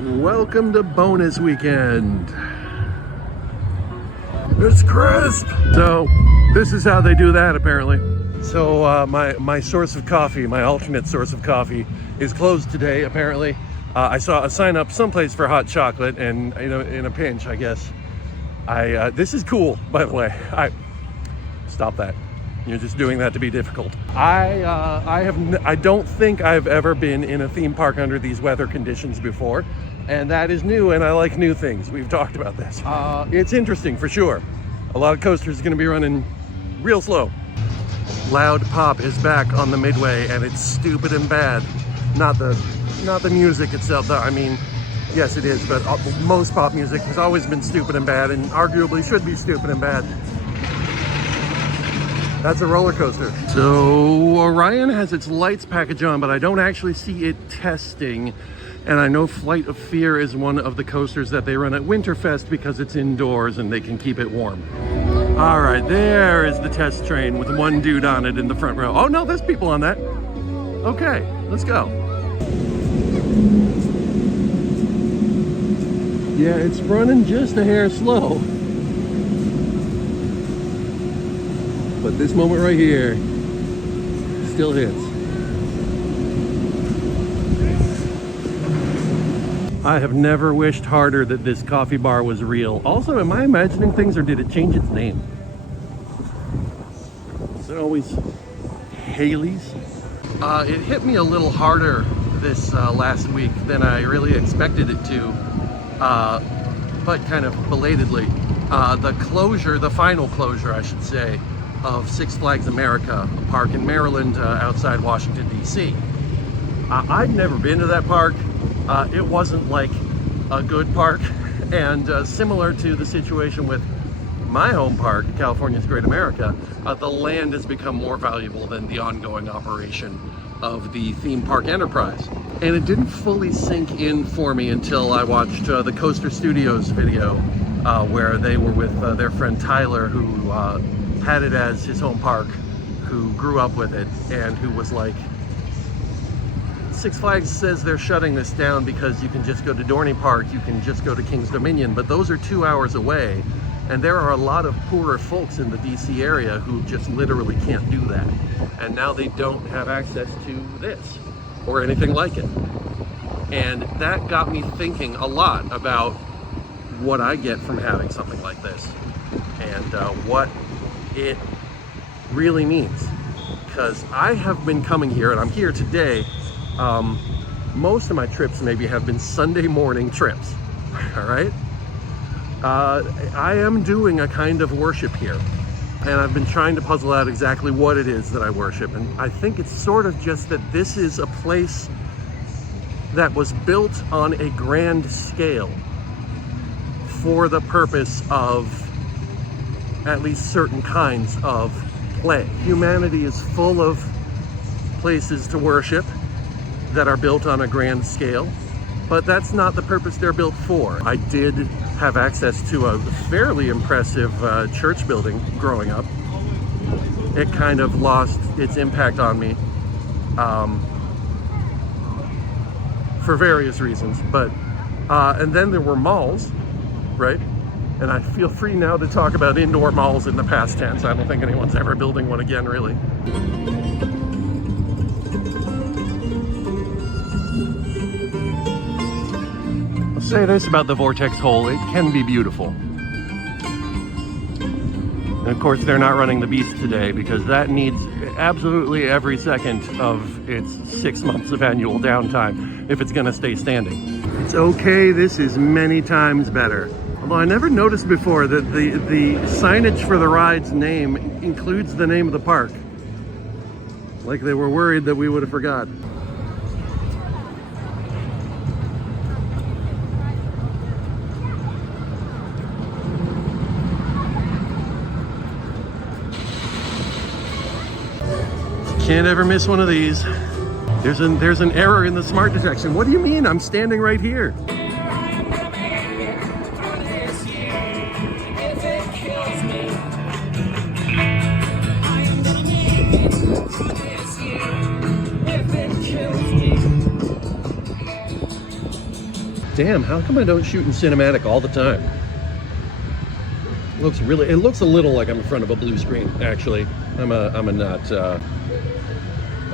Welcome to bonus weekend. It's crisp. So this is how they do that apparently. So my source of coffee, my alternate source of coffee, is closed today apparently. I saw a sign up someplace for hot chocolate, and in a pinch, I guess. This is cool, by the way. Stop that. You're just doing that to be difficult. I don't think I've ever been in a theme park under these weather conditions before, and that is new, and I like new things. We've talked about this. It's interesting for sure. A lot of coasters are going to be running real slow. Loud Pop is back on the Midway, and it's stupid and bad. Not the music itself, though. I mean, yes it is, but most pop music has always been stupid and bad, and arguably should be stupid and bad. That's a roller coaster. So Orion has its lights package on, but I don't actually see it testing. And I know Flight of Fear is one of the coasters that they run at Winterfest because it's indoors and they can keep it warm. All right, there is the test train with one dude on it in the front row. Oh no, there's people on that. Okay, let's go. Yeah, it's running just a hair slow. But this moment right here still hits. I have never wished harder that this coffee bar was real. Also, am I imagining things, or did it change its name? Is it always Haley's? It hit me a little harder this last week than I really expected it to, but kind of belatedly. The final closure, I should say, of Six Flags America, a park in Maryland outside Washington, D.C. I'd never been to that park. It wasn't like a good park, and similar to the situation with my home park, California's Great America, the land has become more valuable than the ongoing operation of the theme park enterprise. And it didn't fully sink in for me until I watched the Coaster Studios video where they were with their friend Tyler, who had it as his home park, who grew up with it, and who was like, Six Flags says they're shutting this down because you can just go to Dorney Park, you can just go to Kings Dominion, but those are 2 hours away, and there are a lot of poorer folks in the DC area who just literally can't do that. And now they don't have access to this or anything like it. And that got me thinking a lot about what I get from having something like this, and what it really means. Because I have been coming here, and I'm here today. Most of my trips maybe have been Sunday morning trips. All right. I am doing a kind of worship here, and I've been trying to puzzle out exactly what it is that I worship. And I think it's sort of just that this is a place that was built on a grand scale for the purpose of at least certain kinds of play. Humanity is full of places to worship that are built on a grand scale, but that's not the purpose they're built for. I did have access to a fairly impressive church building growing up. It kind of lost its impact on me for various reasons, but and then there were malls, right? And I feel free now to talk about indoor malls in the past tense. I don't think anyone's ever building one again, really. I'll say this about the Vortex Hole, it can be beautiful. And of course, they're not running the Beast today because that needs absolutely every second of its 6 months of annual downtime if it's gonna stay standing. It's okay, this is many times better. Although I never noticed before that the signage for the ride's name includes the name of the park. Like they were worried that we would have forgotten. Can't ever miss one of these. There's an error in the smart detection. What do you mean? I'm standing right here. Damn, how come I don't shoot in cinematic all the time? It looks a little like I'm in front of a blue screen, actually. I'm a nut. All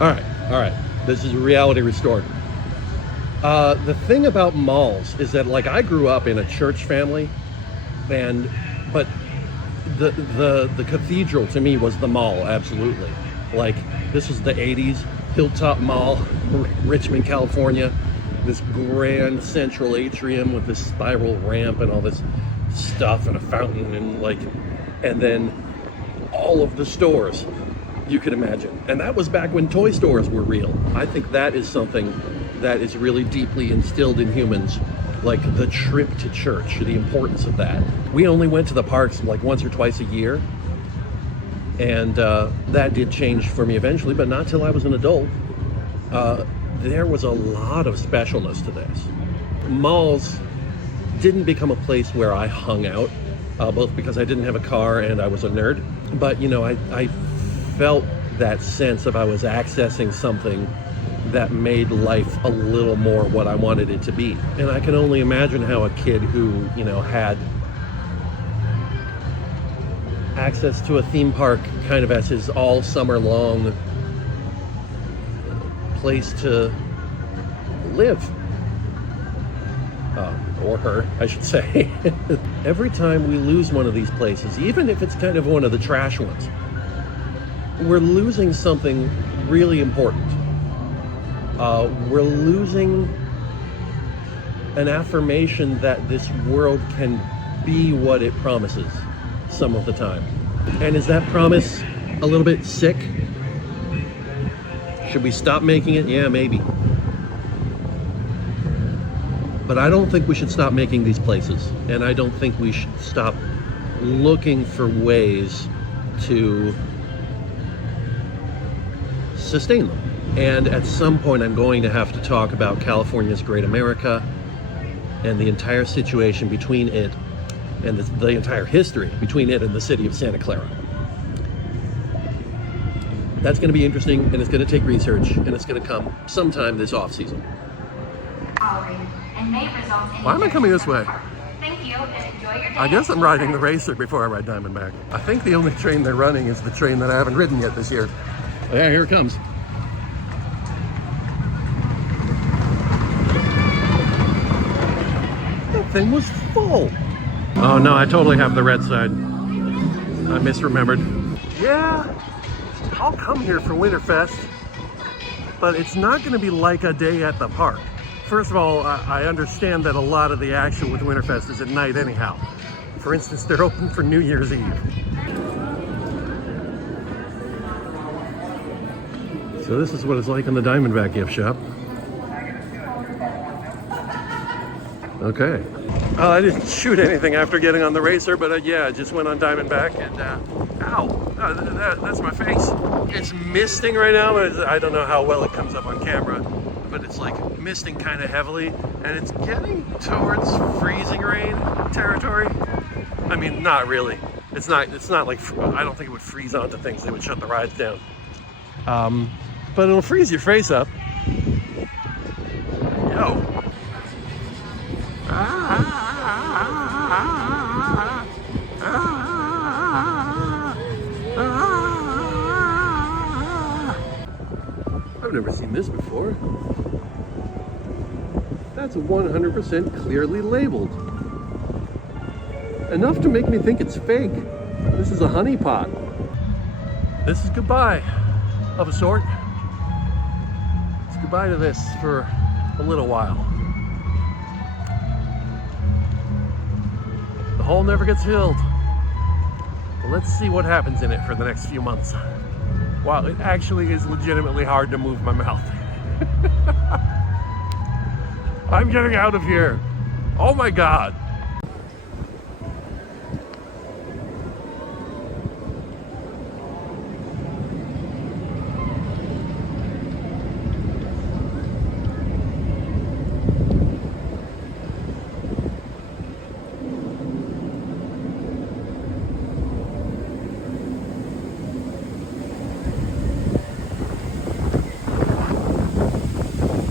right. This is reality restored. The thing about malls is that, like, I grew up in a church family, but the cathedral to me was the mall, absolutely. Like, this was the 80s, Hilltop Mall, Richmond, California. This grand central atrium with this spiral ramp and all this stuff and a fountain and then all of the stores you could imagine. And that was back when toy stores were real. I think that is something that is really deeply instilled in humans, like the trip to church, the importance of that. We only went to the parks like once or twice a year, and that did change for me eventually, but not till I was an adult. There was a lot of specialness to this. Malls didn't become a place where I hung out, both because I didn't have a car and I was a nerd, but you know, I felt that sense of I was accessing something that made life a little more what I wanted it to be. And I can only imagine how a kid who, you know, had access to a theme park kind of as his all summer long place to live, or her, I should say. Every time we lose one of these places, even if it's kind of one of the trash ones, we're losing something really important. We're losing an affirmation that this world can be what it promises some of the time. And is that promise a little bit sick? Should we stop making it? Yeah, maybe. But I don't think we should stop making these places. And I don't think we should stop looking for ways to sustain them. And at some point, I'm going to have to talk about California's Great America and the entire situation between it and the entire history between it and the city of Santa Clara. That's going to be interesting, and it's going to take research, and it's going to come sometime this off season. Why am I coming this way? Thank you, and enjoy your day. I guess I'm riding the racer before I ride Diamondback. I think the only train they're running is the train that I haven't ridden yet this year. Oh, yeah, here it comes. That thing was full. Oh no, I totally have the red side. I misremembered. Yeah, I'll come here for Winterfest, but it's not going to be like a day at the park. First of all, I understand that a lot of the action with Winterfest is at night anyhow. For instance, they're open for New Year's Eve. So this is what it's like in the Diamondback gift shop. Okay. Well, I didn't shoot anything after getting on the racer, but yeah, I just went on Diamondback and, ow, that's my face. It's misting right now, but I don't know how well it comes up on camera, but it's like misting kind of heavily, and it's getting towards freezing rain territory. I mean, not really. It's not like, I don't think it would freeze onto things. They would shut the rides down. But it'll freeze your face up. Yo. I've never seen this before. That's 100% clearly labeled. Enough to make me think it's fake. This is a honey pot. This is goodbye, of a sort. It's goodbye to this for a little while. The hole never gets filled. Well, let's see what happens in it for the next few months. Wow, it actually is legitimately hard to move my mouth. I'm getting out of here. Oh my God.